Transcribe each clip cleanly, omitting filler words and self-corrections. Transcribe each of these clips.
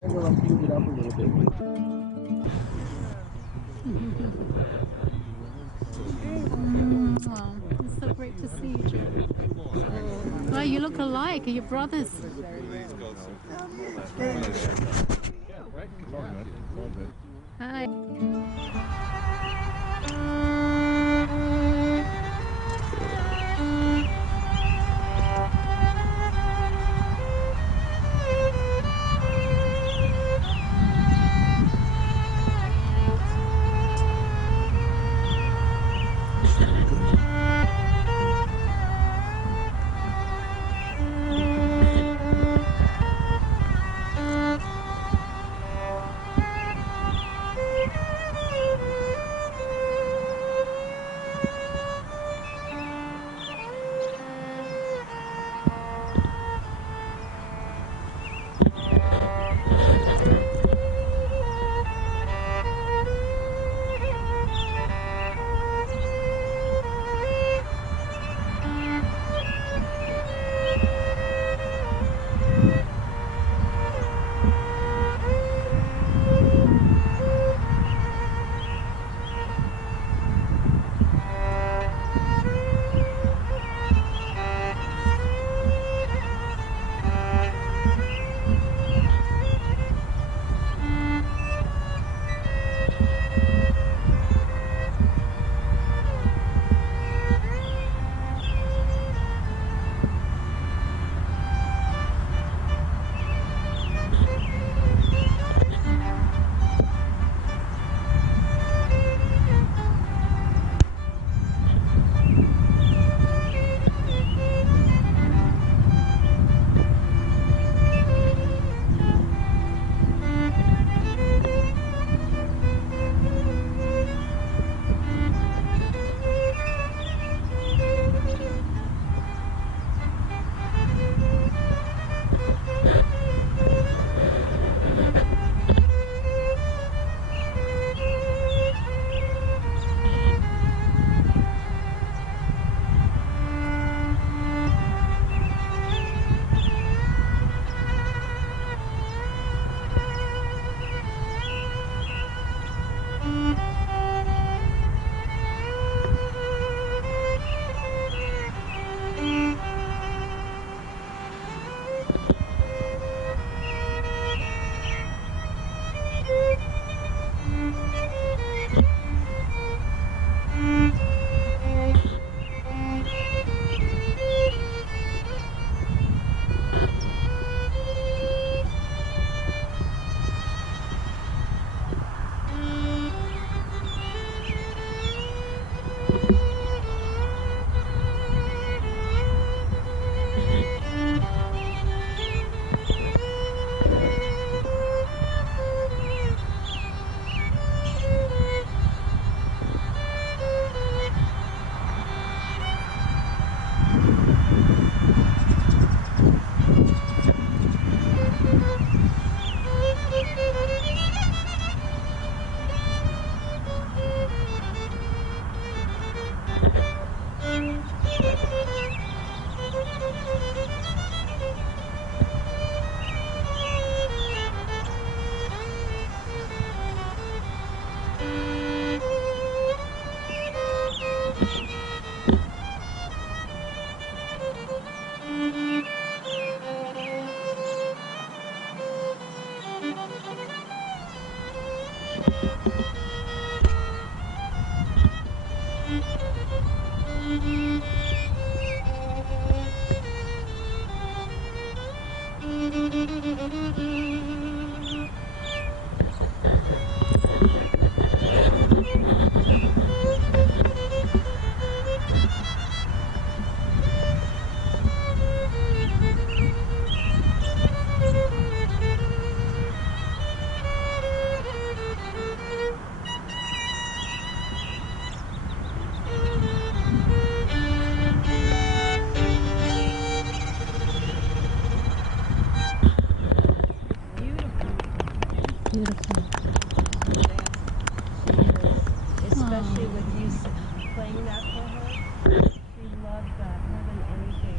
I'm gonna clean it up a little bit. Oh, it's so great to see you, Joe. Well, you look alike. You're brothers. Hi. Beautiful. Especially with you playing that for her. She loves that more than anything.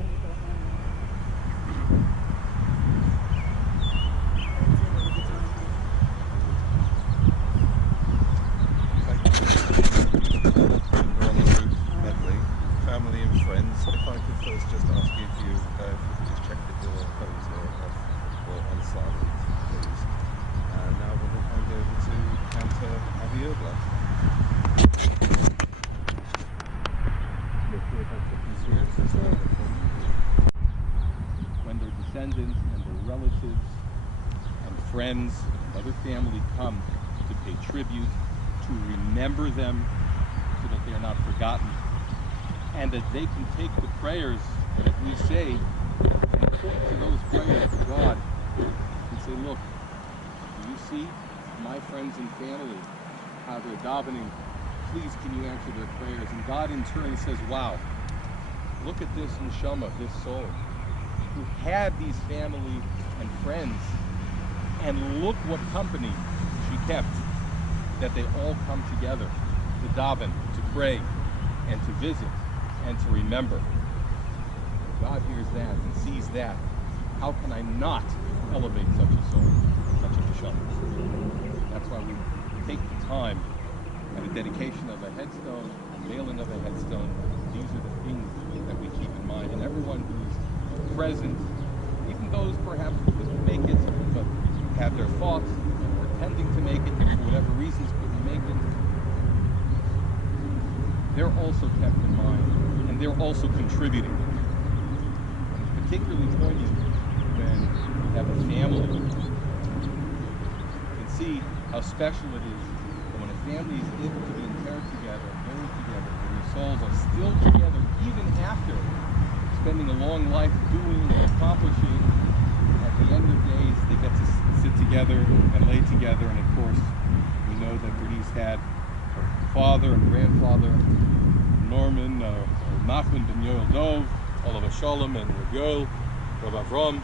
descendants and their relatives and friends and other family come to pay tribute, to remember them so that they are not forgotten, and that they can take the prayers that we say and point to those prayers to God and say, look, do you see my friends and family, how they're davening? Please, can you answer their prayers? And God in turn says, wow, look at this neshama, this soul, who had these family and friends, and look what company she kept, that they all come together to daven, to pray, and to visit, and to remember. God hears that and sees that. How can I not elevate such a soul, such a neshama? That's why we take the time at a dedication of a headstone, a mailing of a headstone. These are the things that we keep in mind. And everyone who's present, even those perhaps who couldn't make it, but had their thoughts and were intending to make it, and for whatever reasons couldn't make it, they're also kept in mind, and they're also contributing. And it's particularly poignant when you have a family. You can see how special it is that when a family is able to be interred together, buried together, and their souls are still together even after spending a long life doing and accomplishing. At the end of days, they get to sit together and lay together. And of course, we know that Bernice had her father and grandfather, Norman, Nachman ben Yoel Dov, Olav Shalom, and Yoel, Rav Avram,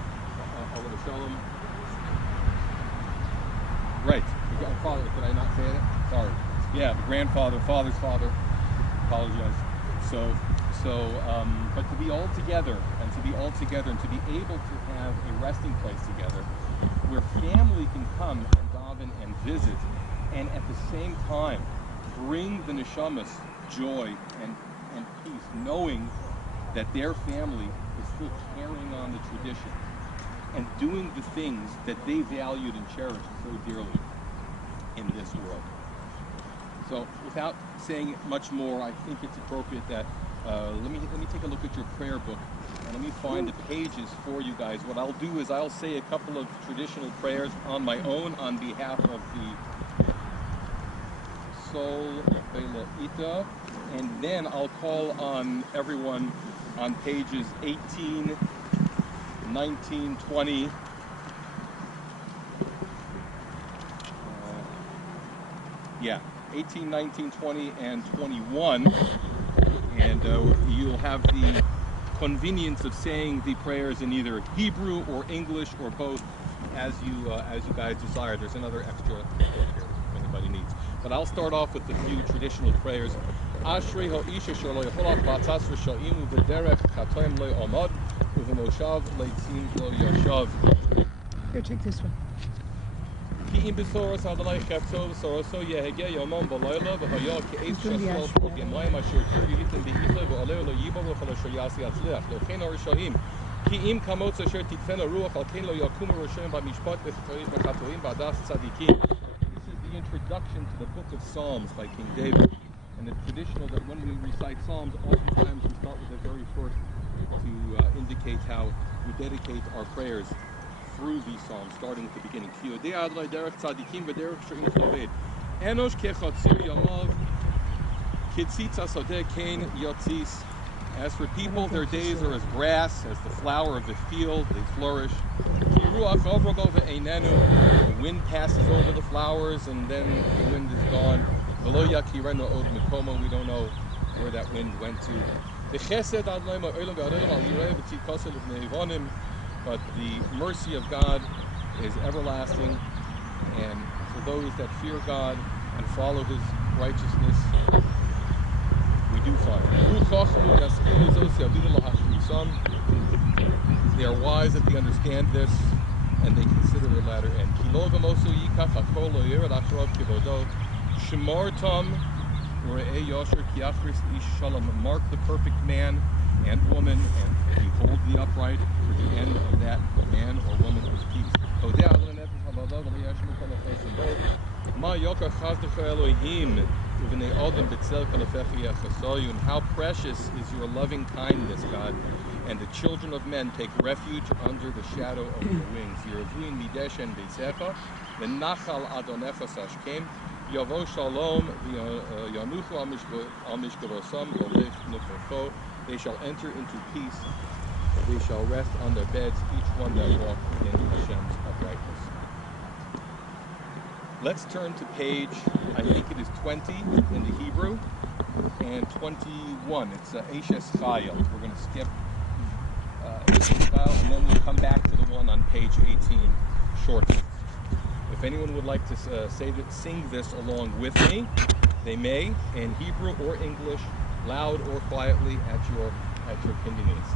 Olav Shalom. Right, the grandfather, did I not say it? Sorry. Yeah, the grandfather, father's father, apologize. But to be all together, and to be all together, and to be able to have a resting place together, where family can come and daven and visit, and at the same time bring the neshamas joy and peace, knowing that their family is still carrying on the tradition and doing the things that they valued and cherished so dearly in this world. So, without saying much more, I think it's appropriate that let me take a look at your prayer book, and let me find the pages for you guys. What I'll do is I'll say a couple of traditional prayers on my own on behalf of the Sol Ita, and then I'll call on everyone on pages 18, 19, 20. 18, 19, 20, and 21. And you'll have the convenience of saying the prayers in either Hebrew or English or both, as you guys desire. There's another extra book here if anybody needs. But I'll start off with a few traditional prayers. Ashrei ha'isha asher lo yacholach ba'atzas risha'im u'v'derech chatoim lo yomad u'v'moshav leitzim lo yashav. Here, take this one. כי אם בשורות אדוני חפצו ושורתו יהגה יומם בלילה והיה כאש שסוף וגמליים אשר צור ייתן באיתו ועולה לא ייבו וכל אשר יעשה יצליח לכן הרשעים כי אם כמוץ אשר תדפן הרוח על כן לא יקום הרשעים במשפט וחטאים וחטאים ועדת צדיקים. This is the introduction to the book of Psalms by King David, and it's traditional that when we recite Psalms, oftentimes we start with the very first to indicate how we dedicate our prayers through these psalms, starting at the beginning. As for people, their days are as grass, as the flower of the field, they flourish. The wind passes over the flowers, and then the wind is gone. We don't know where that wind went to. But the mercy of God is everlasting, and for those that fear God and follow His righteousness, we do find. They are wise if they understand this, and they consider their latter end. Mark the perfect man and woman, and behold the upright, for the end of that man or woman is peace. And how precious is your loving kindness, God. and the children of men take refuge under the shadow of your wings. Yervuin mideshen beisecha, v'nachal adonecha sashkem, yavo shalom, v'yanuchu al mishkavosam, v'olech nefofo. They shall enter into peace. They shall rest on their beds, each one that walks in Hashem's uprightness. Let's turn to page, I think it is 20 in the Hebrew, and 21. It's Eshes Chayil. We're going to skip Eshes Chayil, and then we'll come back to the one on page 18 shortly. If anyone would like to sing this along with me, they may, in Hebrew or English, loud or quietly at your convenience.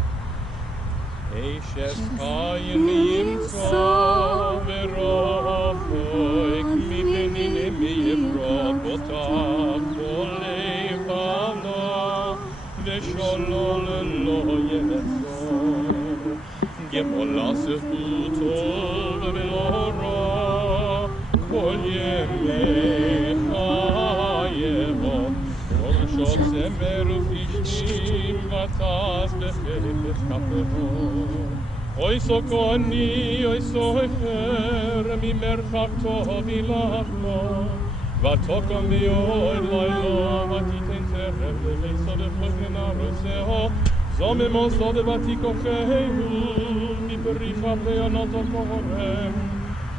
Eshes Chayil yimtza v'rochoik mipnei miyivrokotav kolevana v'sholol lo yetzor gemol sefuto v'lo ra kol yemei chayevo orshot zemer ufishnim vatas b'chefetz kapeho. Oy so koni, oy so efer, mi merchak tovi lachno, vatokom v'yoy loylo, vatiten terem, v'leiso v'chognen aroseho, zome mozod vatikochehu, mi pericha peonot okorem,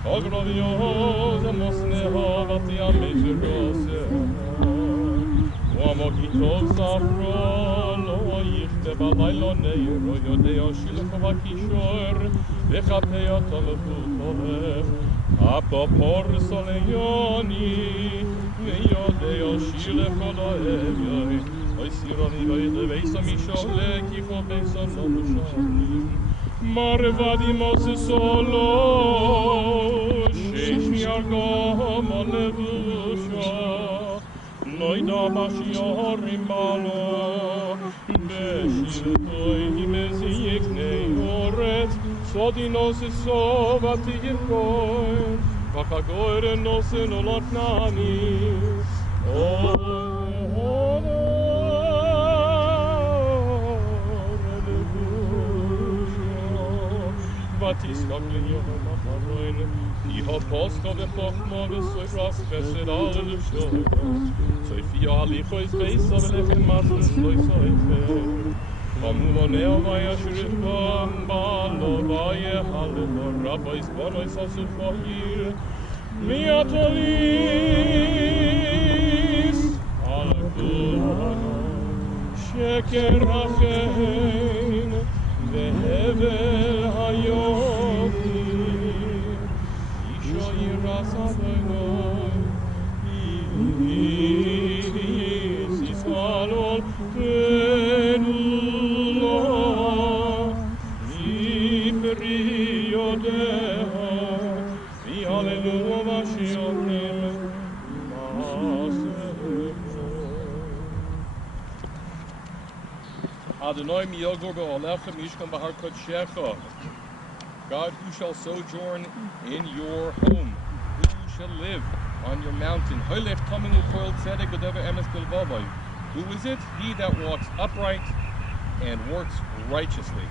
ogro v'yoz mosneho, vatiam mezuroseo, Wamokitov zafro, lo yichte balaylo neiro, yodeo shilcho vakishor, v'chapeoto lefutovech, apopor soleyoni, v'yodeo shilcho loevyoy, oy sironi v'yedeveiso mishole, kifo beiso no mushalim, marvadi mose solo, sheish miargo monevusha, Noi da bashiori malo, beshiltoi himezi yeknei oret, sodinos isovati yekoi, vakagoire nose nolot namis. Vatiskak lenyom acharoin, Iho posko v'chochmo v'soy ras chesed al l'shoyot, soy fio alichois beisa v'lechem mashon loy soifer, Vamu voneo vaya shirifam balo vaya halelo rabbois bonois asuchoyir, miatolis al kuhano, sheker achein, vehevel hayoti, Yiras Adonai, Yisis Alol Penula, Yipri Yodeha, V'Hallelujah Mashiachim, Adonai miyogor be'olechem yishkon b'har kodshecha. God, who shall sojourn in your home? Who shall live on your mountain? Who is it? He that walks upright and works righteously.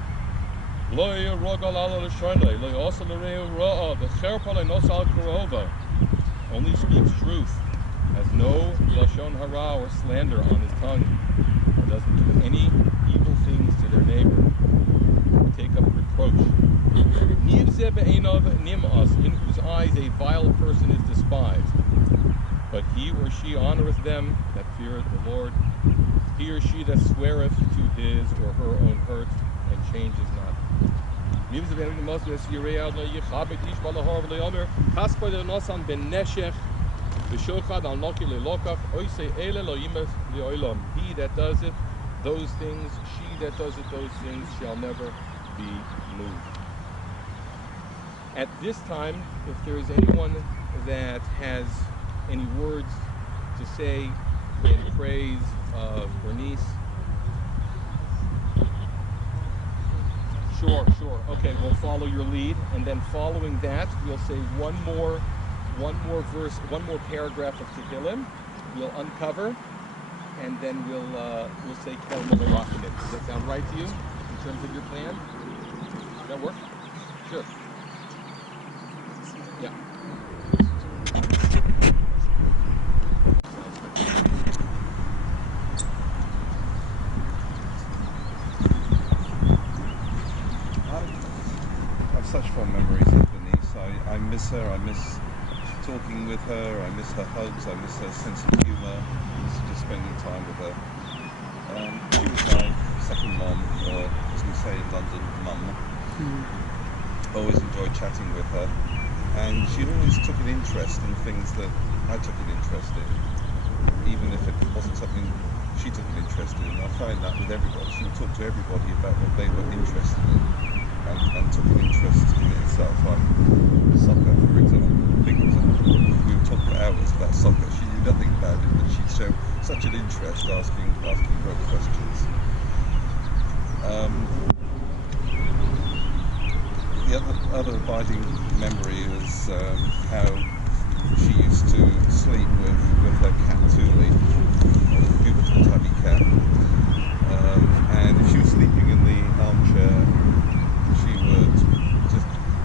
Only speaks truth, has no lashon hara or slander on his tongue, and doesn't do any evil things to their neighbor, or take up reproach. In whose eyes a vile person is despised, but he or she honoreth them that feareth the Lord. He or she that sweareth to his or her own hurt and changes not. He that does it, those things, she that does it, those things shall never be moved. At this time, if there is anyone that has any words to say in praise of Bernice. Sure. Okay, we'll follow your lead, and then following that, we'll say one more verse, one more paragraph of Tehillim. We'll uncover, and then we'll say Kel Malarakim. Does that sound right to you? terms of your plan? Does that work? Sure. Yeah. I have such fond memories of Bernice. I miss her. I miss talking with her. I miss her hugs. I miss her sense of humour. I miss just spending time with her. She was my second mom, or as we say in London, mum. Always enjoyed chatting with her, and she always took an interest in things that I took an interest in, even if it wasn't something she took an interest in. I find that with everybody. She would talk to everybody about what they were interested in, and took an interest in it itself, like soccer, for example. Big example. We would talk for hours about soccer. She knew nothing about it, but she'd show such an interest asking great questions. The other abiding memory is how she used to sleep with her cat Tuli, a beautiful tabby cat. And if she was sleeping in the armchair,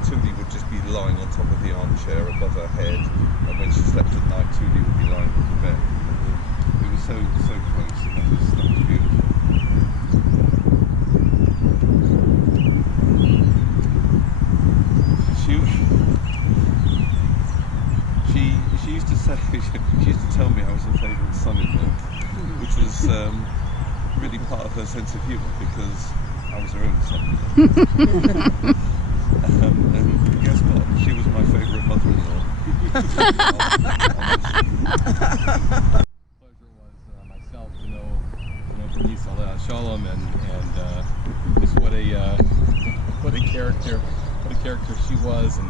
Tuli would just be lying on top of the armchair above her head, and when she slept at night, Tuli would be lying on the bed. We were so close, and that was beautiful. She used to say, she used to tell me I was her favourite son-in-law, which was really part of her sense of humour, because I was her own son-in-law. And guess what? She was my favourite mother-in-law. Pleasure was myself to know Bernice Shalom, and just what a character she was, and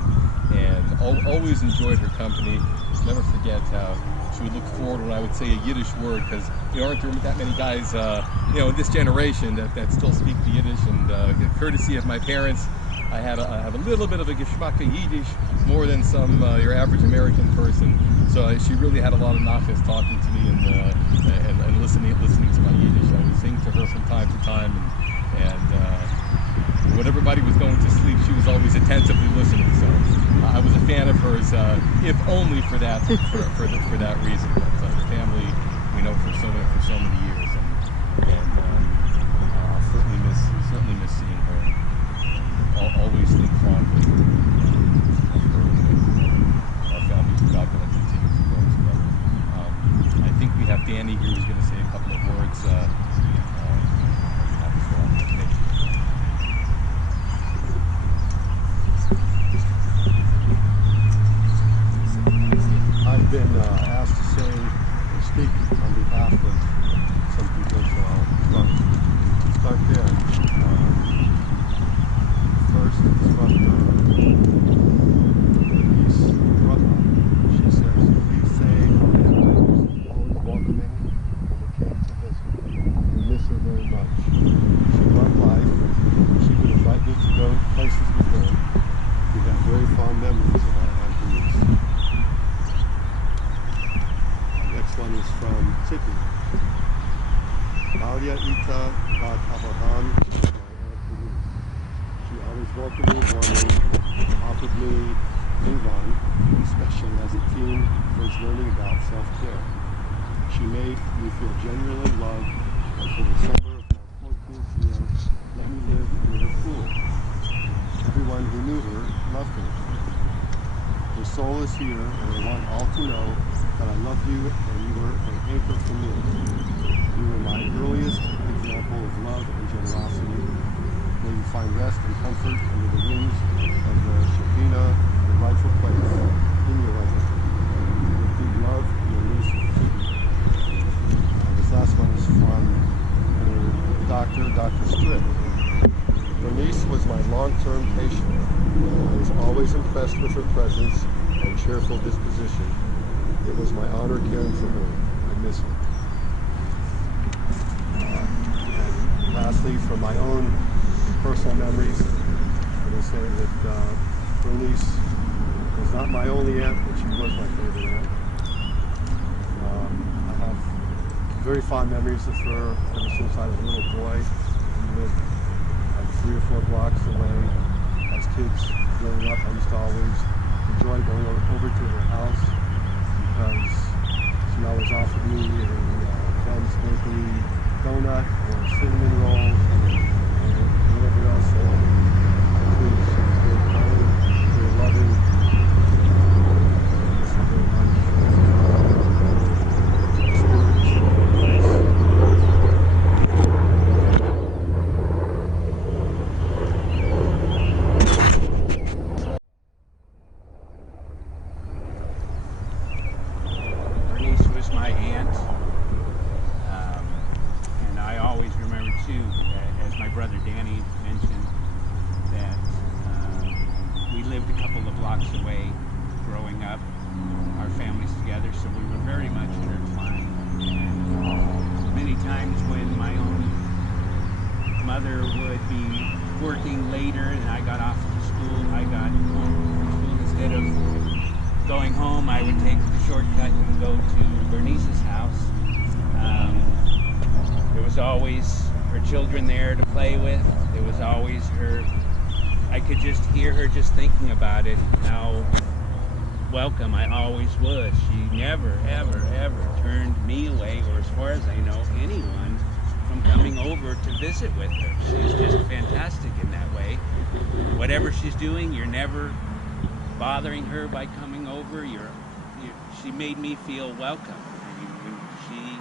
always enjoyed her company. Never forget how she would look forward when I would say a Yiddish word, because aren't there that many guys in this generation that still speak the Yiddish, and courtesy of my parents, I have a little bit of a geschmack of Yiddish, more than your average American person. So she really had a lot of nachas talking to me and listening to my Yiddish. I would sing to her from time to time, and when everybody was going to sleep, she was always attentively listening. So I was a fan of hers, if only for that for that reason. But the family we know for so many years, and I'll certainly miss seeing her. Always think fondly of her and our family. God willing, continue to grow together. I think we have Danny here who's going to say a couple of words. I've been asked to say and speak on behalf of some people, so I'll start there. First, it's from Bernice Brother. She says, please say how Emily was always welcoming when we came to visit. We miss her very much. She loved life. She could invite me to go places with her. We have very fond memories of our Aunt Bernice. The next one is from Tippy. Malia Ita Bat Abraham. She always welcomed me warmly, offered me Violin, especially as a teen, first learning about self-care. She made me feel genuinely loved, and for the summer of my 14th year, let me live in her pool. Everyone who knew her loved her. Her soul is here, and I want all to know that I love you, and you were an anchor for me. You were my earliest example of love and generosity. May you find rest and comfort under the wings of the Shekinah, the rightful place in your life. With deep love and release to you. This last one is from Dr. Strick. Bernice was my long-term patient. I was always impressed with her presence and cheerful disposition. It was my honor caring for her. I miss her. And lastly, from my own personal memories, I will say that Bernice was not my only aunt, but she was my favorite aunt. I have very fond memories of her ever since I was a little boy. We lived 3 or 4 blocks away. As kids growing up, I used to always enjoy going over to her house because she always offered me a Ben's bakery donut or cinnamon roll or whatever else. Please, she was very kind, very loving. This is very much. Bernice was my aunt, and I always remember too, as my brother Danny mentioned, that we lived a couple of blocks away growing up, our families together, so we were very much intertwined. And many times when my own mother would be working later and I got off to school, I got home from school, instead of going home, I would take the shortcut and go to Bernice's house. There was always her children there to play with. There was always her, I could just hear her just thinking about it, how welcome I always was. She never, ever, ever turned me away, or as far as I know, anyone from coming over to visit with her. She's just fantastic in that way. Whatever she's doing, you're never bothering her by coming over. She made me feel welcome. When she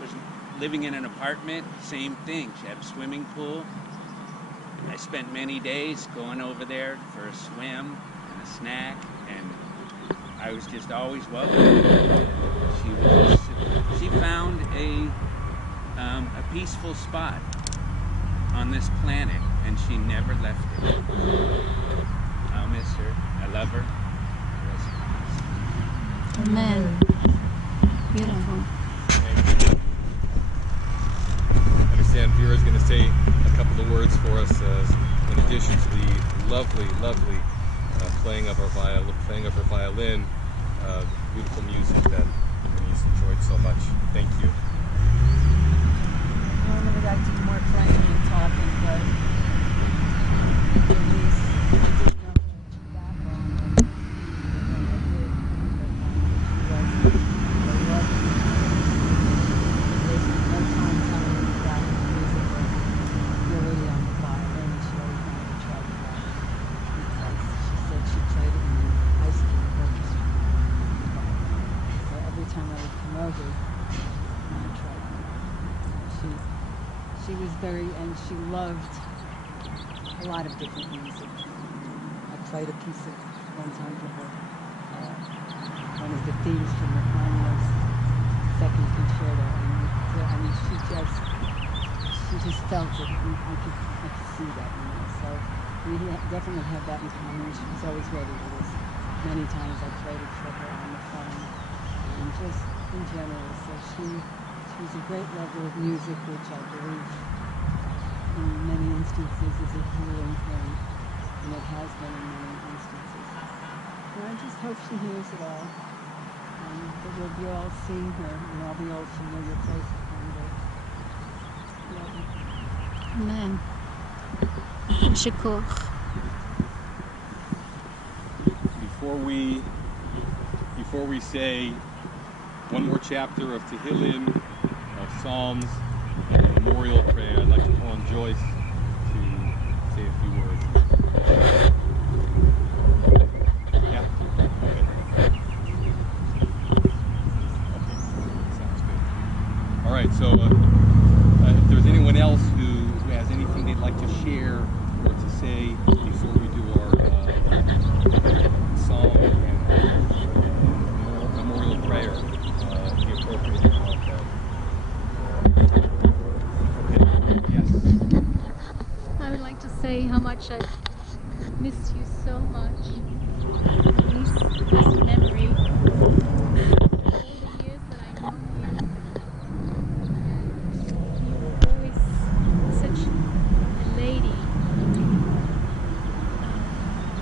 was living in an apartment, same thing. She had a swimming pool. I spent many days going over there for a swim and a snack, and I was just always welcome. She found a peaceful spot on this planet, and she never left it. I'll miss her. I love her. Amen. Beautiful. I understand Vera's going to say a couple of words for us in addition to the lovely, lovely playing of her violin, beautiful music that Bernice enjoyed so much. Thank you. Normally we like to do more playing and talking, but Bernice didn't know her that long. She loved a lot of different music. I played a piece of one time for her, one of the themes from the Rachmaninoff's second concerto, and I mean, she just felt it, and I could see that, So we definitely have that in common. She was always ready for this. Many times I played it for her on the phone, and just in general. So she was a great lover of music, which I believe in many instances is a healing thing, and it has been in many instances. And I just hope she hears it all, and that we'll be all seeing her in all the old familiar places one day. Amen. Shakur. Before we say one more chapter of Tehillim, of Psalms, and a memorial prayer, I'd like to call on Joyce to say a few words. Yeah? Okay. Sounds good. All right, so if there's anyone else who has anything they'd like to share or to say before we do our psalm and memorial prayer, the appropriate time. I would like to say how much I missed you so much. These best memory. All the years that I know you. You were always such a lady. You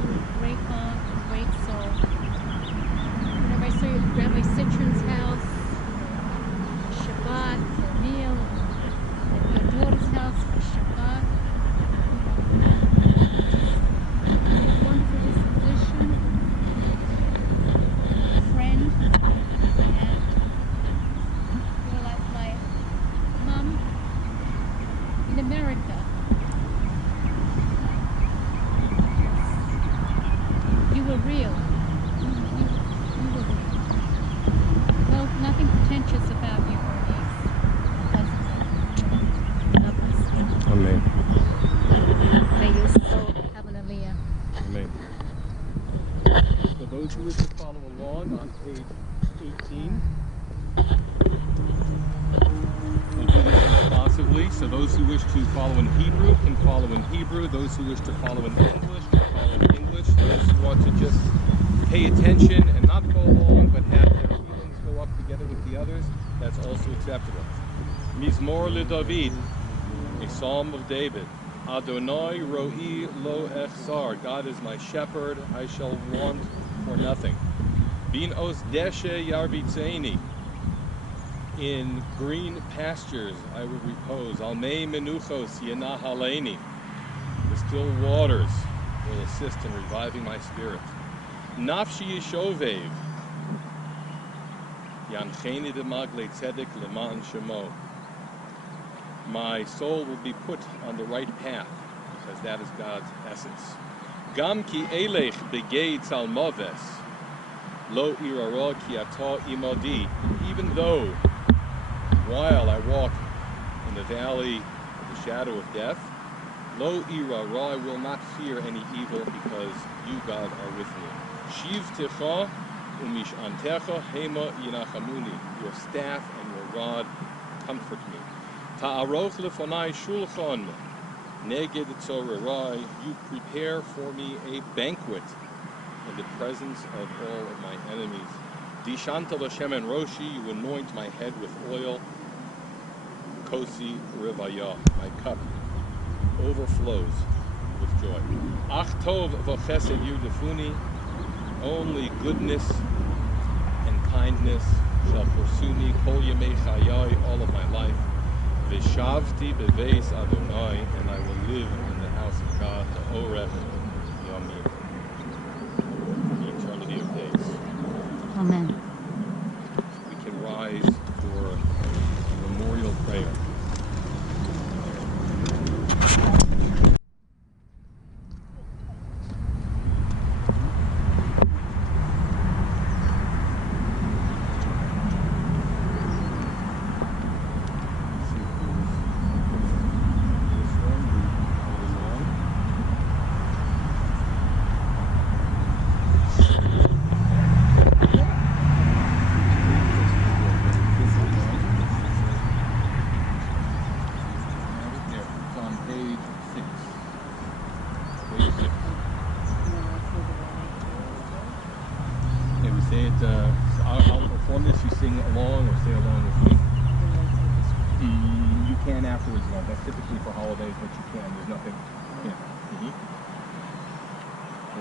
were a great aunt, a great soul. Whenever I saw you at Rabbi Citron's house, Shabbat, for a meal, at your daughter's house for Shabbat, For those who wish to follow along on page 18, we'll do this responsively. So those who wish to follow in Hebrew can follow in Hebrew. Those who wish to follow in English can follow in English. Those who want to just pay attention and not go along but have their feelings go up together with the others, that's also acceptable. Mizmor LeDavid, a psalm of David. Adonai ro'i lo echsar. God is my shepherd, I shall want for nothing. Bin os deshe yarbitzeini. In green pastures I will repose. Al mei menuchos yenahaleni. The still waters will assist in reviving my spirit. Nafshi yishovev. Yancheni demagle tzedek leman shemo. My soul will be put on the right path, because that is God's essence. Gam ki elech begei tzalmoves, lo irara ki ata imodi. Even though, while I walk in the valley of the shadow of death, lo irara, I will not fear any evil, because you, God, are with me. Shivtecha umishantecha hema yinachamuni. Your staff and your rod comfort me. Ta'aroch lefonai shulchan neged tzorerai. You prepare for me a banquet in the presence of all of my enemies. Dishanta l'shemen roshi. You anoint my head with oil. Kosi rivaya. My cup overflows with joy. Ach tov v'chesed yudefuni. Only goodness and kindness shall pursue me. Kol yemei chayai. All of my life. Vishavti beveis Adonai, and I will live in the house of God, the Orech Yomim, the eternity of days. Amen. We can rise for a memorial prayer. I'll perform this, you sing along or say along with me. You can afterwards, though. That's typically for holidays, but you can. There's nothing.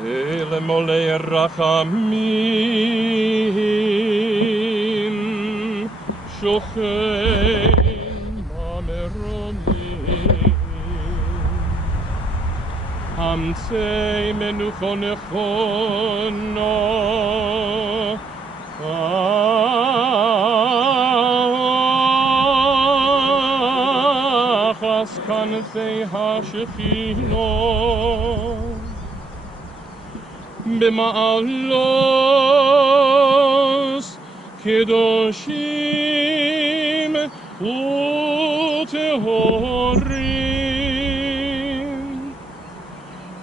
Ele molei rachamim shochein mameromim hamtzei menucho nechono achas kanfei hashechino b'ma'alos kedoshim utehorim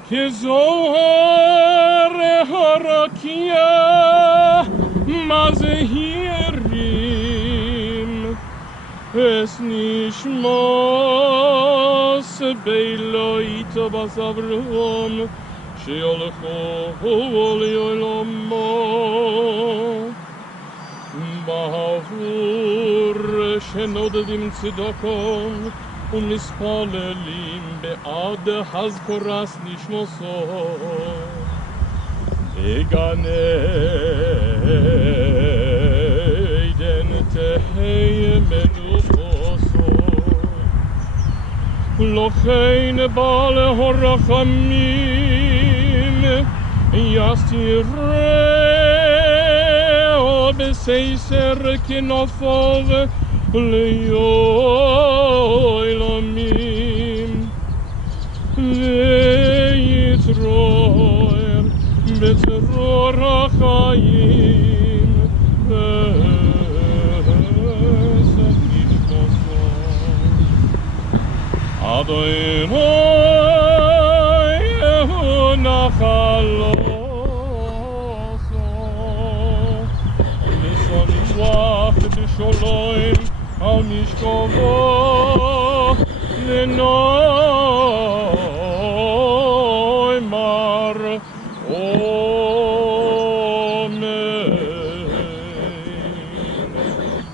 kezohar harakia mazhirim es nishmos beiloit basavrom sheolcho le'olamo ba'avur shenodedim tzedakon u'mispalelim be'ad hazkoras nishmoso Gan Eden tehei menuchoso Lochein bale horachamim yastireo beseiser kinofov le'olamim le'yitroer בצרור החיים פסק נשמתו אדוני הוא נחלו kovo lenoimar Amen.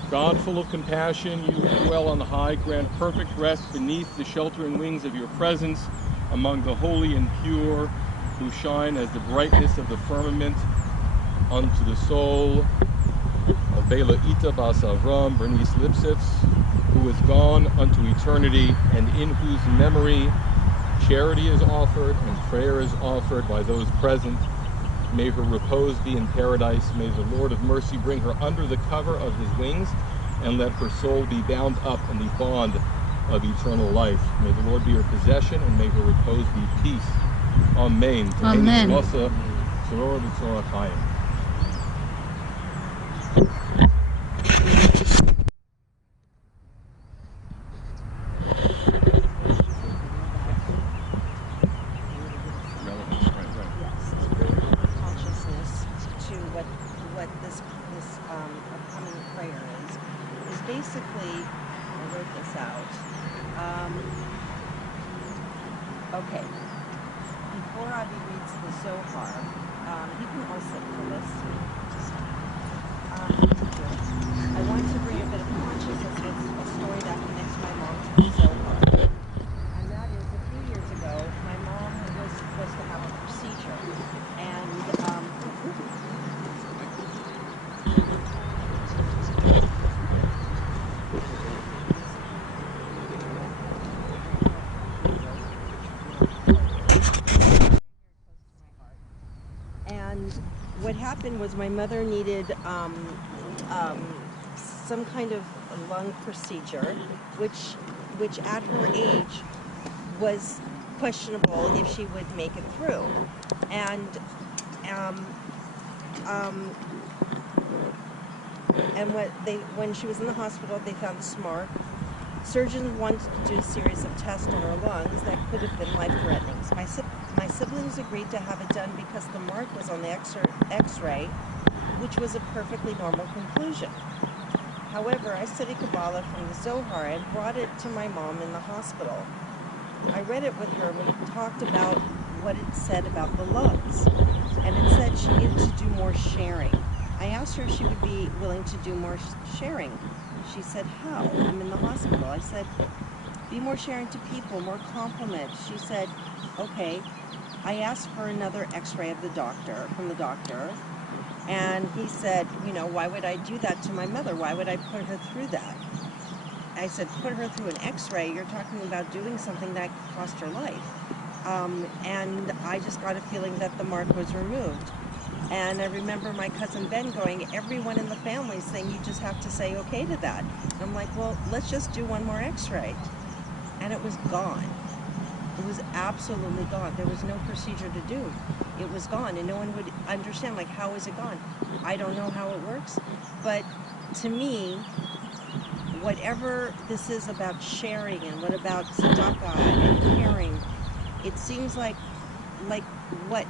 God, full of compassion, you who dwell on the high, grant perfect rest beneath the sheltering wings of your presence among the holy and pure, who shine as the brightness of the firmament unto the soul of Bela Ita Bas Avram, Bernice Lipsitz, who is gone unto eternity, and in whose memory charity is offered and prayer is offered by those present. May her repose be in paradise. May the Lord of mercy bring her under the cover of his wings, and let her soul be bound up in the bond of eternal life. May the Lord be her possession, and may her repose be peace. Amen. Amen. Upcoming prayer is basically, I wrote this out. Okay, before Avi reads the Zohar, you can all sit for this. I want to bring a bit of consciousness with a story that connects my mom to the Zohar. And that is, a few years ago, my mom was supposed to have a procedure. And what happened was my mother needed some kind of lung procedure, which at her age was questionable if she would make it through. And when she was in the hospital, they found this mark. Surgeons wanted to do a series of tests on her lungs that could have been life-threatening. My siblings agreed to have it done because the mark was on the X-ray, which was a perfectly normal conclusion. However, I studied Kabbalah from the Zohar and brought it to my mom in the hospital. I read it with her when it talked about what it said about the lungs, and it said she needed to do more sharing. I asked her if she would be willing to do more sharing. She said, how? I'm in the hospital. I said, be more sharing to people, more compliments. She said, okay. I asked for another x-ray of from the doctor, and he said, why would I do that to my mother? Why would I put her through that? I said, put her through an x-ray? You're talking about doing something that could cost her life. And I just got a feeling that the mark was removed. And I remember my cousin Ben going, everyone in the family saying, you just have to say okay to that. And I'm like, well, let's just do one more x-ray. And it was gone. It was absolutely gone. There was no procedure to do. It was gone, and no one would understand, like, how is it gone? I don't know how it works, but to me, whatever this is about sharing and what about tzedakah and caring, it seems like what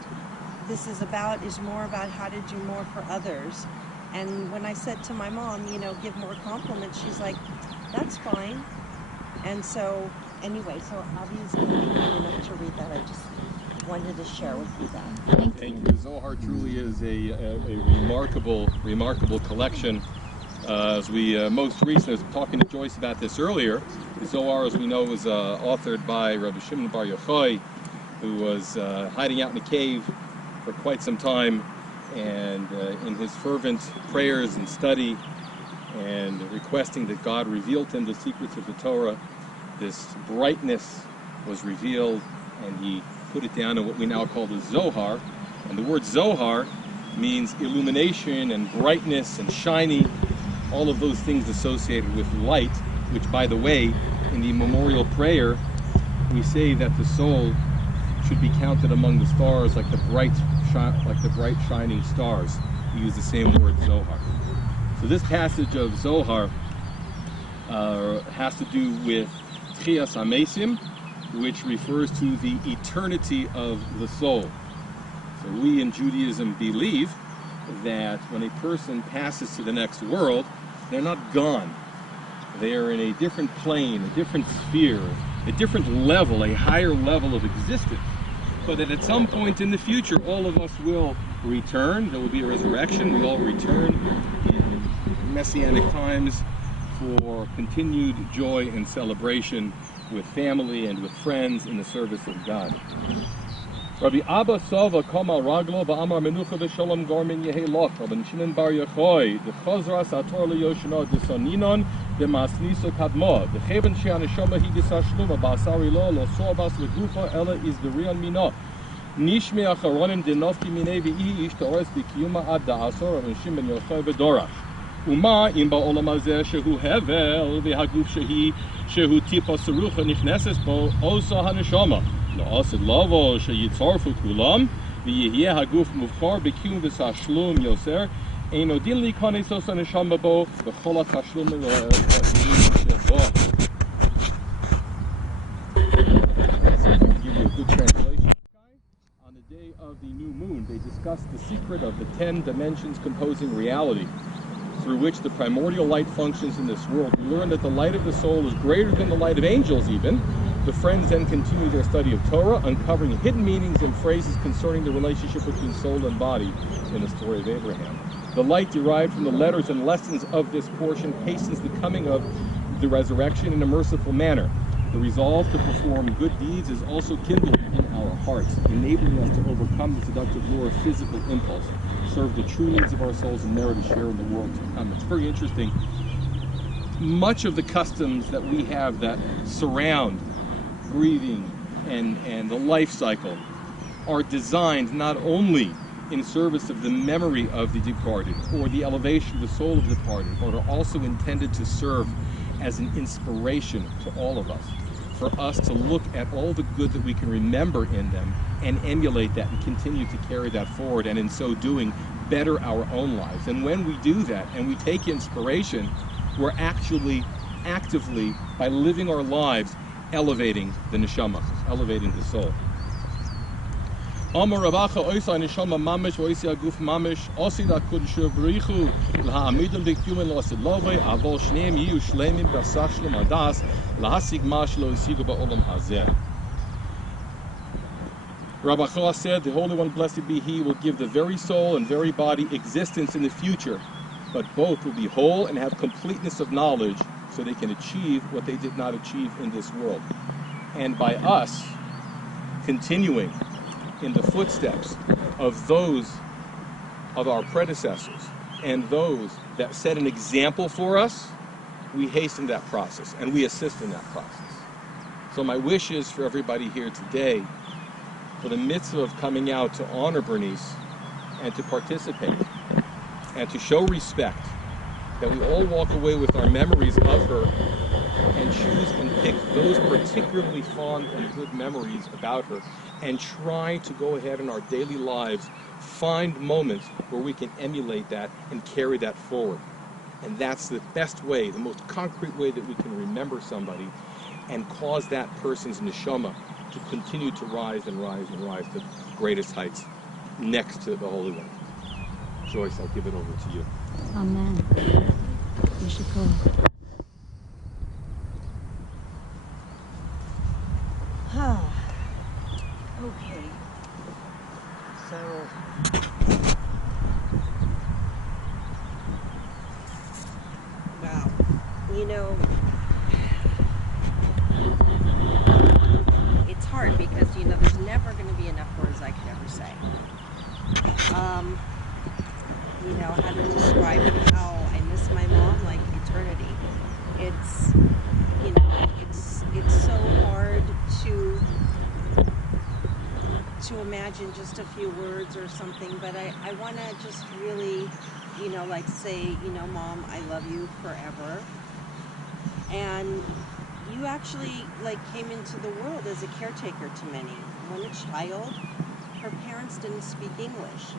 this is about is more about how to do more for others. And when I said to my mom, give more compliments, she's like, that's fine. And so, anyway, so obviously I'm kind enough to read that. I just wanted to share with you that. Thank you. The Zohar truly is a remarkable collection. As we most recently, I was talking to Joyce about this earlier, the Zohar, as we know, was authored by Rabbi Shimon Bar Yochai, who was hiding out in a cave for quite some time, and in his fervent prayers and study and requesting that God reveal to him the secrets of the Torah, this brightness was revealed, and he put it down in what we now call the Zohar. And the word Zohar means illumination and brightness and shiny, all of those things associated with light, which, by the way, in the memorial prayer, we say that the soul should be counted among the stars like the bright shining stars. We use the same word, Zohar. So this passage of Zohar has to do with Tchias HaMesim, which refers to the eternity of the soul. So we in Judaism believe that when a person passes to the next world, they're not gone. They are in a different plane, a different sphere, a different level, a higher level of existence. But that at some point in the future, all of us will return. There will be a resurrection. We all return in messianic times for continued joy and celebration with family and with friends in the service of God. Rabbi Abba Sova Kama Raglo Ba'amar Menucha V'Shalom Gormin Yehe Loch Rabbi Shimon Bar Yochai the Chazra Sator LeYoshana the Soninon the Masniso Kadmo the Cheben She'aneshama Hi Gisashluma Ba'asari Lo Lo Soabas Legufa Ela Is Berion Mino Nishme Acharonim Denofki Minei V'i Ish Torres B'Kiyuma Ad Da'asor Rabbi Shimon Yochai V'Dorash Uma Im Ba'olam Hazeh Shehu Hevel V'Haguf Shehi Shehu Tipa Serucha Nichneses Bo Osa HaNeshama La'asid Lavo Sheyitzarfu Kulam V'Yehye Haguf Muvchar B'Kiyum V'Sashlum Yoser Ein Odin Li Kanesos HaNeshama Bo V'Chol HaTashlum Shebo. To give you a good translation. On the day of the new moon, they discussed the secret of the 10 dimensions composing reality, through which the primordial light functions in this world. We learn that the light of the soul is greater than the light of angels even. The friends then continue their study of Torah, uncovering hidden meanings and phrases concerning the relationship between soul and body in the story of Abraham. The light derived from the letters and lessons of this portion hastens the coming of the resurrection in a merciful manner. The resolve to perform good deeds is also kindled in our hearts, enabling us to overcome the seductive lure of physical impulse, serve the true needs of our souls, and merit a share in the world to come. It's very interesting. Much of the customs that we have that surround grieving and the life cycle are designed not only in service of the memory of the departed or the elevation of the soul of the departed, but are also intended to serve as an inspiration to all of us, for us to look at all the good that we can remember in them and emulate that and continue to carry that forward, and in so doing better our own lives. And when we do that and we take inspiration, we're actually actively, by living our lives, elevating the neshama, elevating the soul. Amar Ravacha Oisa Neshama Mamish Oisa Guf Mamish Osida Kudshu Brichu Lahamidum Bikumen Losid Love Avol Shneim Yu Shlemim Basashlam Adas Lahasig Mashlo Isigu Ba'olam Hazeh. Ravacha said, the Holy One, blessed be He, will give the very soul and very body existence in the future, but both will be whole and have completeness of knowledge, so they can achieve what they did not achieve in this world. And by us continuing in the footsteps of those of our predecessors and those that set an example for us, we hasten that process and we assist in that process. So my wish is for everybody here today, for the mitzvah of coming out to honor Bernice and to participate and to show respect, that we all walk away with our memories of her and choose and pick those particularly fond and good memories about her, and try to go ahead in our daily lives, find moments where we can emulate that and carry that forward. And that's the best way, the most concrete way that we can remember somebody and cause that person's neshama to continue to rise and rise and rise to greatest heights next to the Holy One. Joyce, I'll give it over to you. Amen. You should go. Okay. So, wow. You know, it's hard because, you know, there's never going to be enough words I could ever say. You know, how to describe how I miss my mom like eternity. It's, you know, it's so hard to imagine just a few words or something, but I want to just really, you know, like say, you know, Mom, I love you forever. And you actually like came into the world as a caretaker to many. When a child, her parents didn't speak English.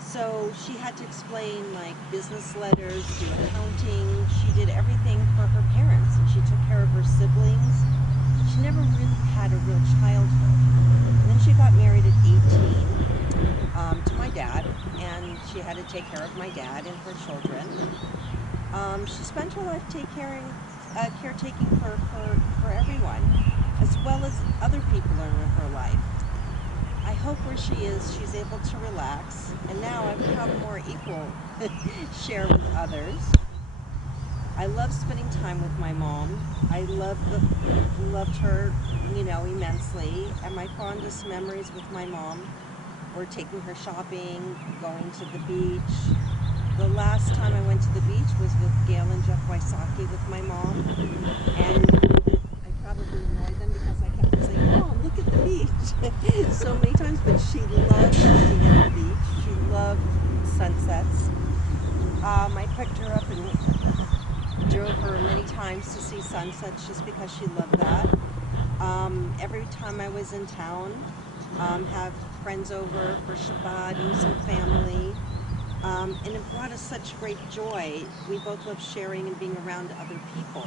So she had to explain like business letters, do accounting. She did everything for her parents, and she took care of her siblings. She never really had a real childhood. And then she got married at 18 to my dad, and she had to take care of my dad and her children. She spent her life taking caretaking for everyone, as well as other people in her life. I hope where she is, she's able to relax, and now I've become more equal share with others. I love spending time with my mom. I loved her, immensely, and my fondest memories with my mom were taking her shopping, going to the beach. The last time I went to the beach was with Gail and Jeff Wysocki with my mom, and I probably annoyed them because I kept saying, "Mom, look at the beach," so many times, but she loved being at the beach. She loved sunsets. I picked her up and drove her many times to see sunsets just because she loved that. Every time I was in town, have friends over for Shabbat and some family. And it brought us such great joy. We both love sharing and being around other people.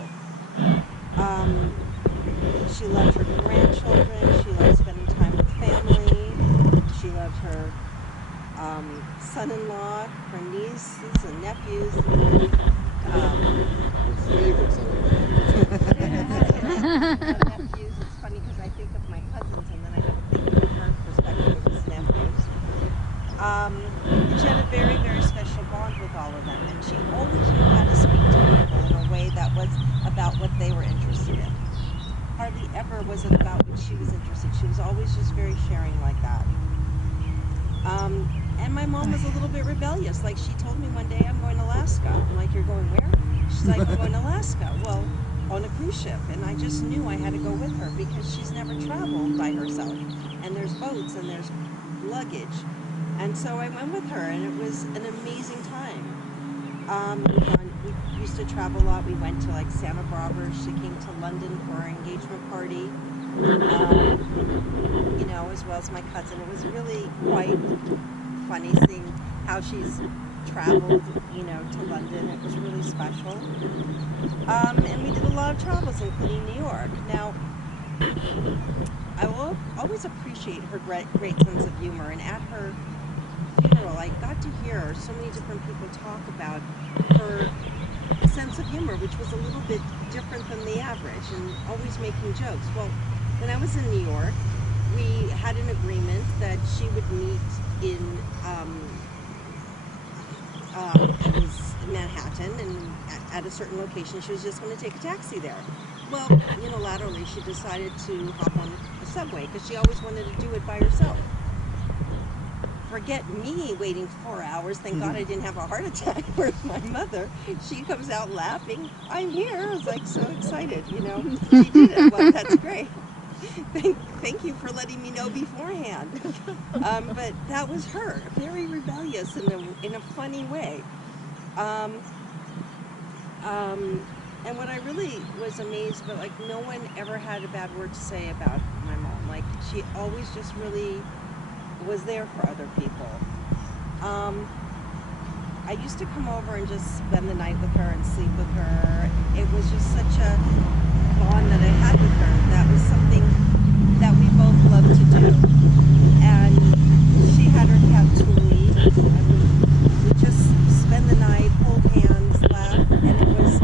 She loved her grandchildren. She loved spending time with family. She loved her son-in-law, her nieces and nephews. Favorite Nephews. It's funny because I think of my cousins and then I have to think of her perspective of his nephews. She had a very, very special bond with all of them, and she always knew how to speak to people in a way that was about what they were interested in. Hardly ever was it about what she was interested in. She was always just very sharing like that. And my mom was a little bit rebellious. Like, she told me one day, "I'm going to Alaska." I'm like, "You're going where?" She's like, "I'm going to Alaska." Well, on a cruise ship, and I just knew I had to go with her because she's never traveled by herself, and there's boats and there's luggage. And so I went with her, and it was an amazing time. We used to travel a lot. We went to like Santa Barbara. She came to London for our engagement party, as well as my cousin. It was really quite funny seeing how she's traveled, to London. It was really special. And we did a lot of travels, including New York. Now, I will always appreciate her great sense of humor, and at her funeral, I got to hear so many different people talk about her sense of humor, which was a little bit different than the average, and always making jokes. Well, when I was in New York, we had an agreement that she would meet in it was Manhattan, and at a certain location, she was just going to take a taxi there. Well, unilaterally, she decided to hop on the subway because she always wanted to do it by herself. Forget me waiting 4 hours. Thank God I didn't have a heart attack. Where's my mother? She comes out laughing. "I'm here." I was like so excited, She did it. Well, that's great. Thank you for letting me know beforehand. But that was her, very rebellious in a funny way. And what I really was amazed, but like no one ever had a bad word to say about my mom. Like she always just really was there for other people. I used to come over and just spend the night with her and sleep with her. It was just such a bond that I had with her. That was something that we both loved to do. And she had her cat Tuli, and we just spend the night, hold hands, laugh, and it was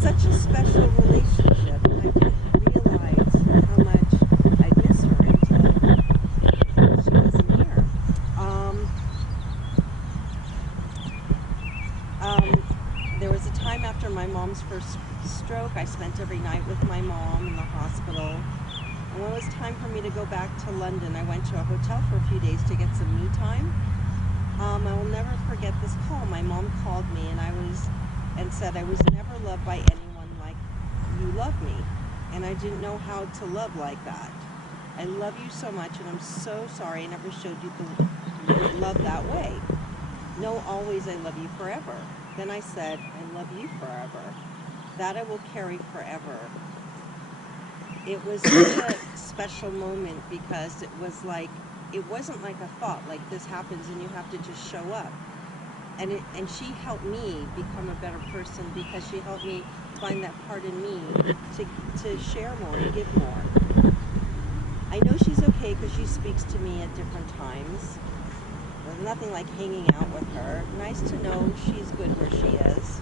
such a special relationship. And I didn't realize how much I miss her until she wasn't here. There was a time after my mom's first stroke, I spent every night with my mom in the hospital. And when it was time for me to go back to London, I went to a hotel for a few days to get some me time. I will never forget this call. My mom called me and said, "I was never loved by anyone like you love me. And I didn't know how to love like that. I love you so much, and I'm so sorry I never showed you the love that way. No, always I love you forever." Then I said, "I love you forever. That I will carry forever." It was such a special moment because it wasn't like a thought, like this happens and you have to just show up. And she helped me become a better person because she helped me find that part in me to share more and give more. I know she's okay because she speaks to me at different times. There's nothing like hanging out with her. Nice to know she's good where she is.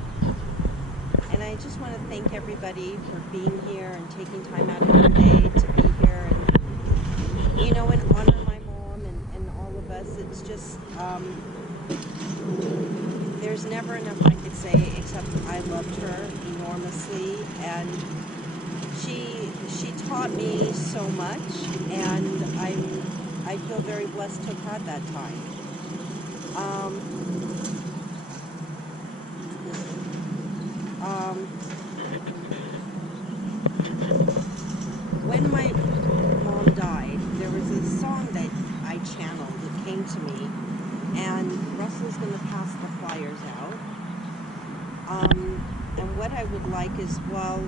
And I just want to thank everybody for being here and taking time out of your day to be here and, you know, and honor my mom and all of us. It's just, there's never enough I could say except I loved her enormously, and she taught me so much, and I feel very blessed to have had that time. When my mom died, there was a song that I channeled that came to me, and Russell's going to pass the flyers out. And what I would like is, well,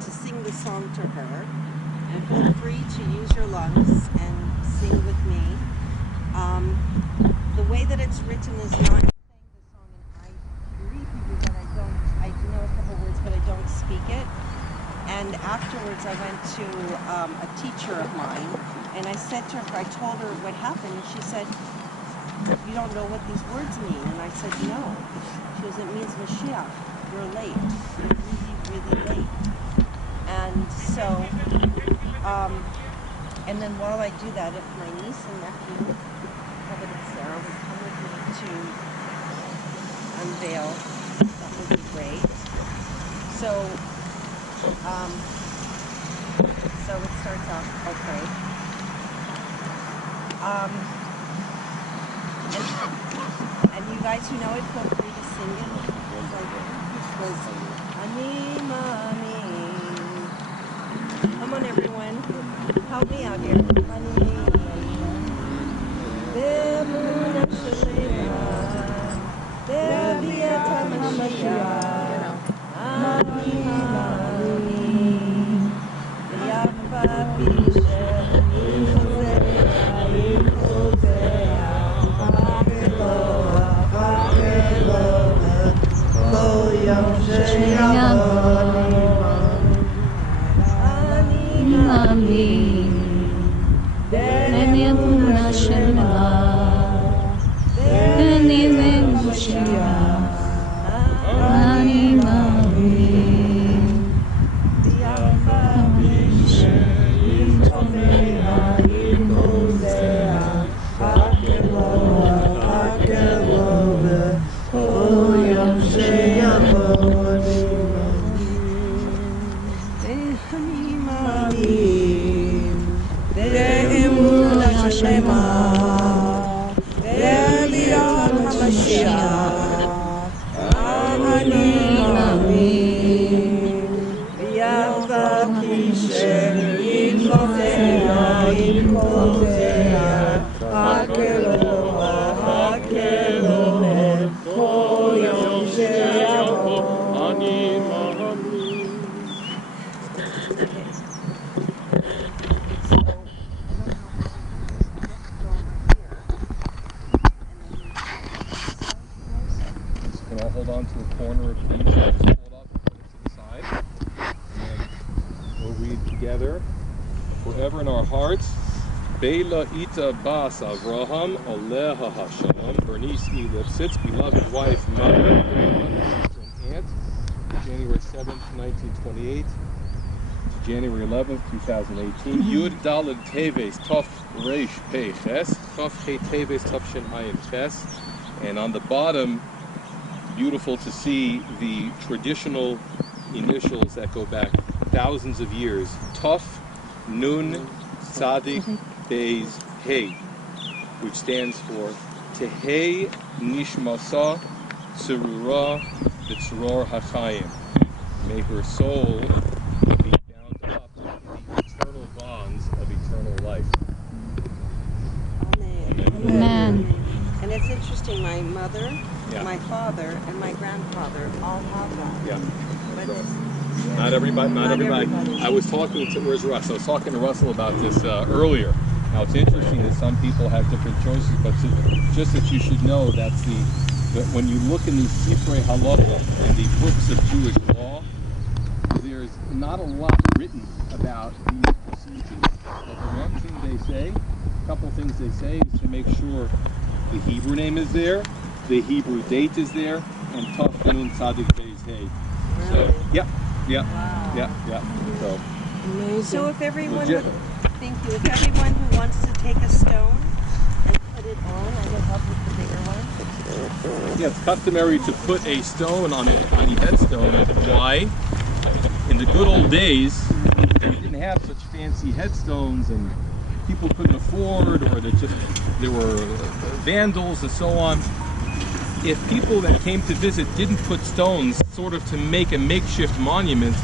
to sing the song to her, and feel free to use your lungs and sing with me. The way that it's written is not saying the song, and I read you that I know a couple words, but I don't speak it. And afterwards, I went to a teacher of mine, and I said to her, I told her what happened, and she said, "You don't know what these words mean?" And I said, "No." She goes, "It means Mashiach. You're late. You're really, really late." And so, and then while I do that, if my niece and nephew, Kevin and Sarah, would come with me to unveil, that would be great. So it starts off, okay. And you guys who know it, feel free to sing it. It goes, Ani Mami. Come on, everyone. Help me out here. Ani Be'emunah Shalema, Be'abiyat HaMashiach, Ani Mami, Be'yafa Pishem, Yichozea, Yichozea, Hakeloa, Hakeloa, Kol Yom Sheyavo. Mami, Be'emunah Shalema, Be'emunah Mashiach, Ani Mami, Be'yafa Pishem, Yichozea, Yichozea, Hakeloa, Hakeloa, Kol Yom Sheyavo. Be'emunah Shalema, Be'abiyat HaMashiach, Ani Mami, Be'yafa Pishem, Yichozea, Yichozea, Hakeloa, Hakeloa, Kol Yom Sheyavo, Ani Mami. Can I hold on to a corner of these? I'll just hold up and put it to the side. And then we'll read together. Forever in our hearts. Beila Ita Bas Avraham Aleha Hashalom. Bernice Lipsitz, beloved wife, mother, and aunt. January 7th, 1928. January 11th, 2018. Yud Daled Teves Tov Reish Pei Ches. Tov He Teves Tov Shin Hayim Ches. And on the bottom, beautiful to see the traditional initials that go back thousands of years. Tov Nun Tzadik Beis Hey, which stands for Tehei Nishmasa Tzurura B'Tzuror HaChaim. May her soul be bound up in the eternal bonds of eternal life. Amen. Amen. And it's interesting, my mother, Yeah. my father, and my grandfather all have that. Yeah. But it's Not everybody. Not everybody. I was talking to Russ. I was talking to Russell about this earlier. Now it's interesting that some people have different choices, but just that you should know that when you look in the Sifrei Halacha and the books of Jewish law, there's not a lot written about these procedures. But the one thing they say, a couple things they say, is to make sure the Hebrew name is there, the Hebrew date is there, and Tov Nun Tzadik Beis Hey. So, yeah. Wow. So, So if everyone legit. thank you. If everyone who wants to take a stone and put it on, I will help with the bigger one. Yeah, it's customary to put a stone on the headstone. Why? In the good old days, we didn't have such fancy headstones, and people couldn't afford, or there were vandals and so on. If people that came to visit didn't put stones sort of to make a makeshift monument,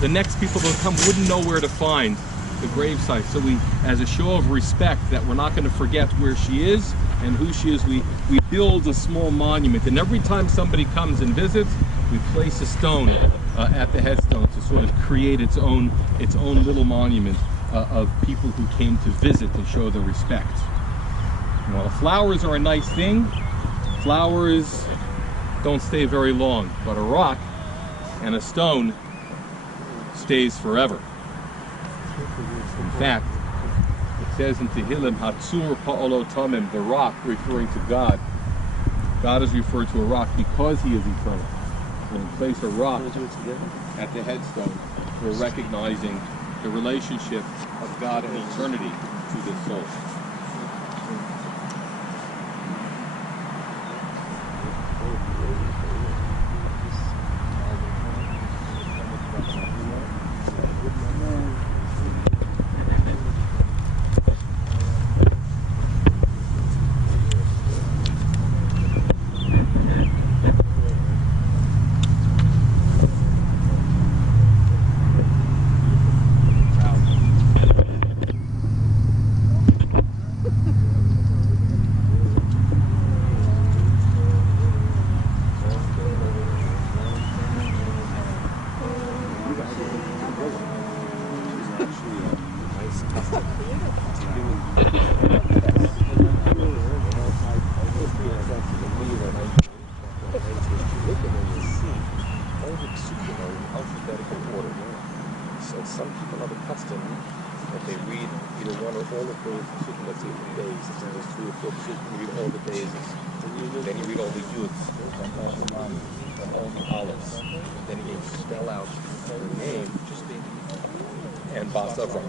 the next people that come wouldn't know where to find the gravesite. So we, as a show of respect that we're not going to forget where she is and who she is, we build a small monument. And every time somebody comes and visits, we place a stone at the headstone to sort of create its own little monument of people who came to visit and show their respect. Well, flowers are a nice thing. Flowers don't stay very long, but a rock and a stone stays forever. In fact, it says in Tehillim, Hatzur Pa'olo Tamim, the rock, referring to God. God is referred to a rock because he is eternal. When we place a rock at the headstone, we're recognizing the relationship of God and eternity to this soul.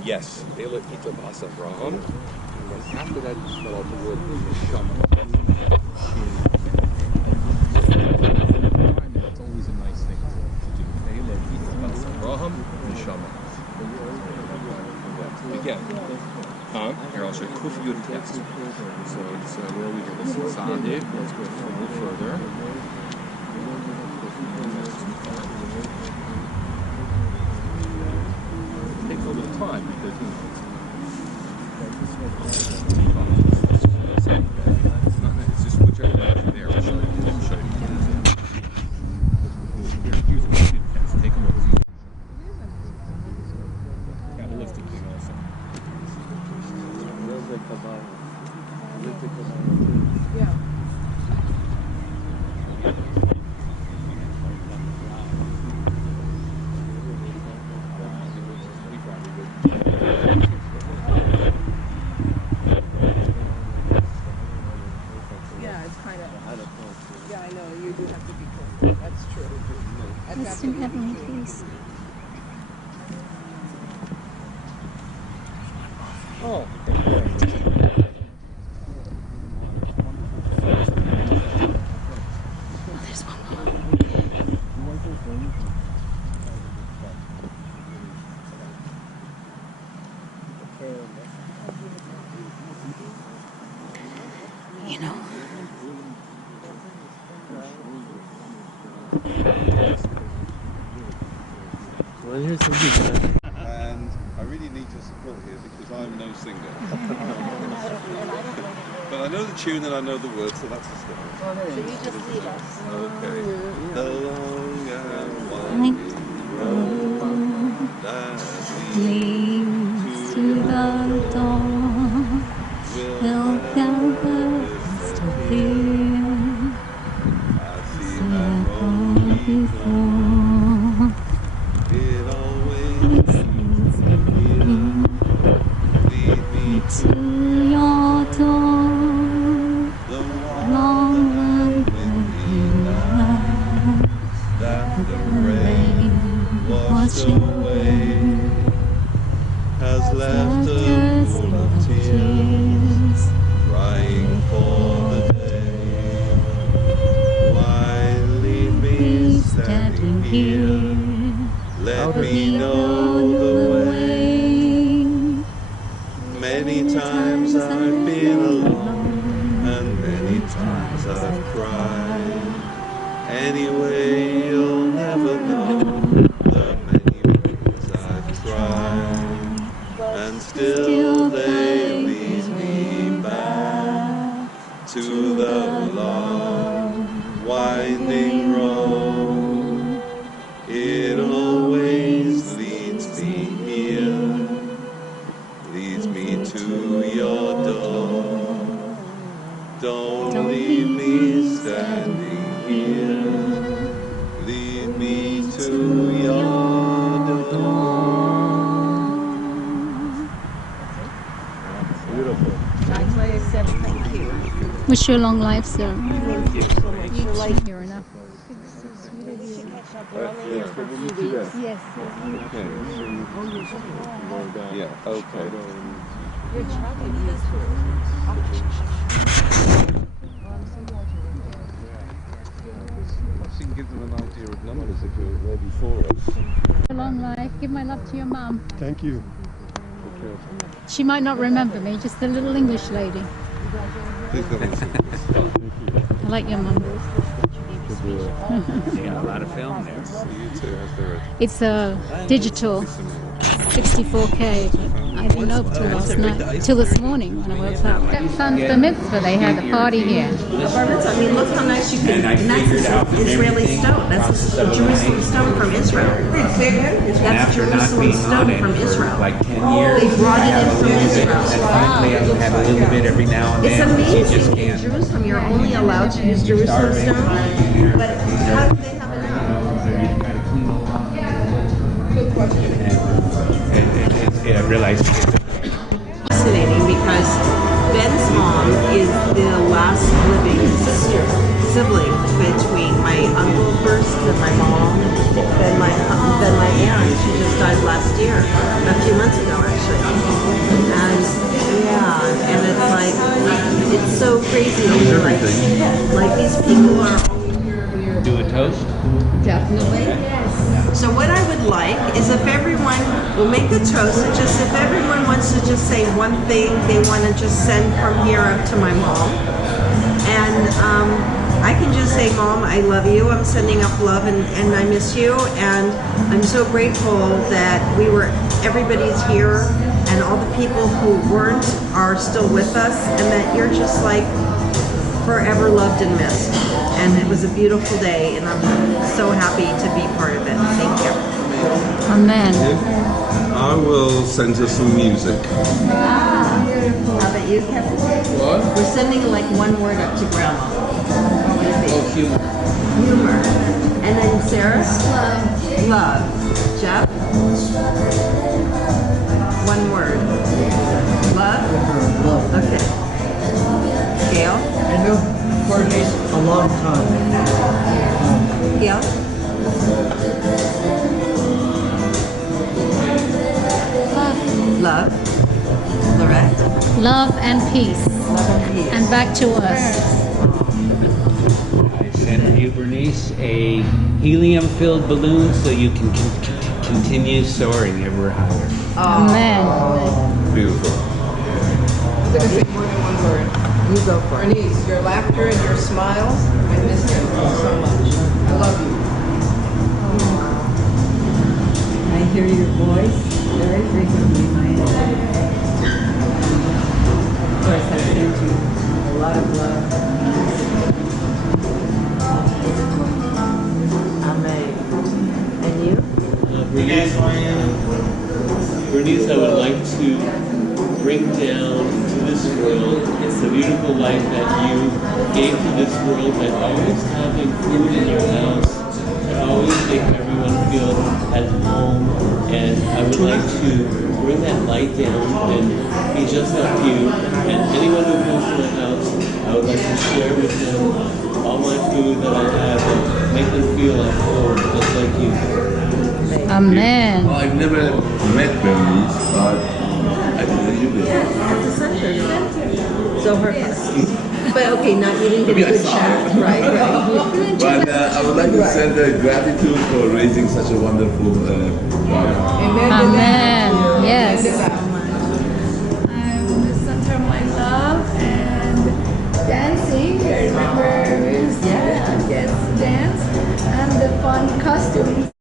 Yes, Bela Ita Basa Braham. And after that, you spell out the word Shama. That's always a nice thing to do. Bela Ita Basa Braham and Shama. Again, here I'll show you Kuf Yud Tes. So it's where we get this Sadiq. Let's go a little further. Take a little time because it's just whichever way there. I'll show you. Here's the test. Take a look. Got a lifting thing also. Yeah. Rest in heavenly peace. Oh. There's one more. You know. Well, here's some good. And I really need your support here because I'm no singer. But I know the tune and I know the words, so that's the start. So you just lead us. Okay. The long and winding road that Leads to the dawn will gather to fear. I've seen that road before. It always leads me to your door. the Long one that the rain passed away, has left a pool of tears, crying for the day. Why leave me standing here? Let me know the way. Many times I've been alone, and many times I've cried. Anyway, you'll never know the many ways I've tried, and still they lead me back to the long, winding road. It always leads me here, leads me to your door. Don't leave me standing here, lead me to your door. Beautiful. Thank you. Wish you a long life, sir. You like You're enough. Yeah, so we'll meet you there. Yes. Okay. Yeah, okay. She can give them an idea of numbers if you're ready for us. A long life. Give my love to your mum. Thank you. She might not remember me, just a little English lady. Please go ahead. I like your mum. You got a lot of film there. See you too. How's Vera? It's a digital 64K. I didn't know till last night, till this morning when I woke up. Stepson's bar mitzvah, they had a party here. Bar mitzvah. I mean, look how nice you can. And that's an Israeli stone. That's a Jerusalem stone from Israel. That's Jerusalem stone from Israel. Like 10 years. They brought it in from Israel. And finally, I have a little bit every now and It's then. amazing. In Jerusalem, you're only allowed to use Jerusalem stone. But how do they have it now? Good question. And I realized Fascinating because Ben's mom is the last living sibling between my uncle first, then my mom, then my aunt. She just died last year, a few months ago actually. And yeah, and it's like it's so crazy. Like these people are always here. do a toast. Definitely. So what I would like is if everyone will make a toast, and just if everyone wants to just say one thing they want to just send from here up to my mom, and I can just say, Mom, I love you. I'm sending up love, and I miss you, and I'm so grateful that everybody's here, and all the people who weren't are still with us, and that you're just like forever loved and missed. And it was a beautiful day, and I'm so happy to be part of it. Thank you. Amen. I will send her some music. How about you, Kevin? What? We're sending like one word up to Grandma. What would it be? Oh, humor. Humor. And then Sarah? Love. Love. Jeff? One word. Love? Love. Okay. Gail? I know Bernice a long time. Gail? Love. Lorette? Love and peace. Love and peace. And back to us. I sent you, Bernice, a helium-filled balloon so you can continue soaring ever higher. Amen. Beautiful. I'm going to say more than one word. You go for it. Bernice, your laughter and your smiles, I miss them so much. I love you. I hear your voice very frequently in my head. Of course, I send you a lot of love. Amen. And you? Bernice, I would like to bring down to this world the beautiful life that you gave to this world by always having food in your house, and always make everyone feel at home. And I would like to bring that light down and be just like you. And anyone who comes to my house, I would like to share with them all my food that I have and make them feel at home, just like you. Amen. Well, I've never met Bernice, but I think you did. At the center. So her first. But okay, not you didn't get Maybe a I good saw shot. it. Right. But I would like to send gratitude for raising such a wonderful daughter. Amen. Yes. I'm the center of my love and dancing. I remember we used to dance and the fun costumes.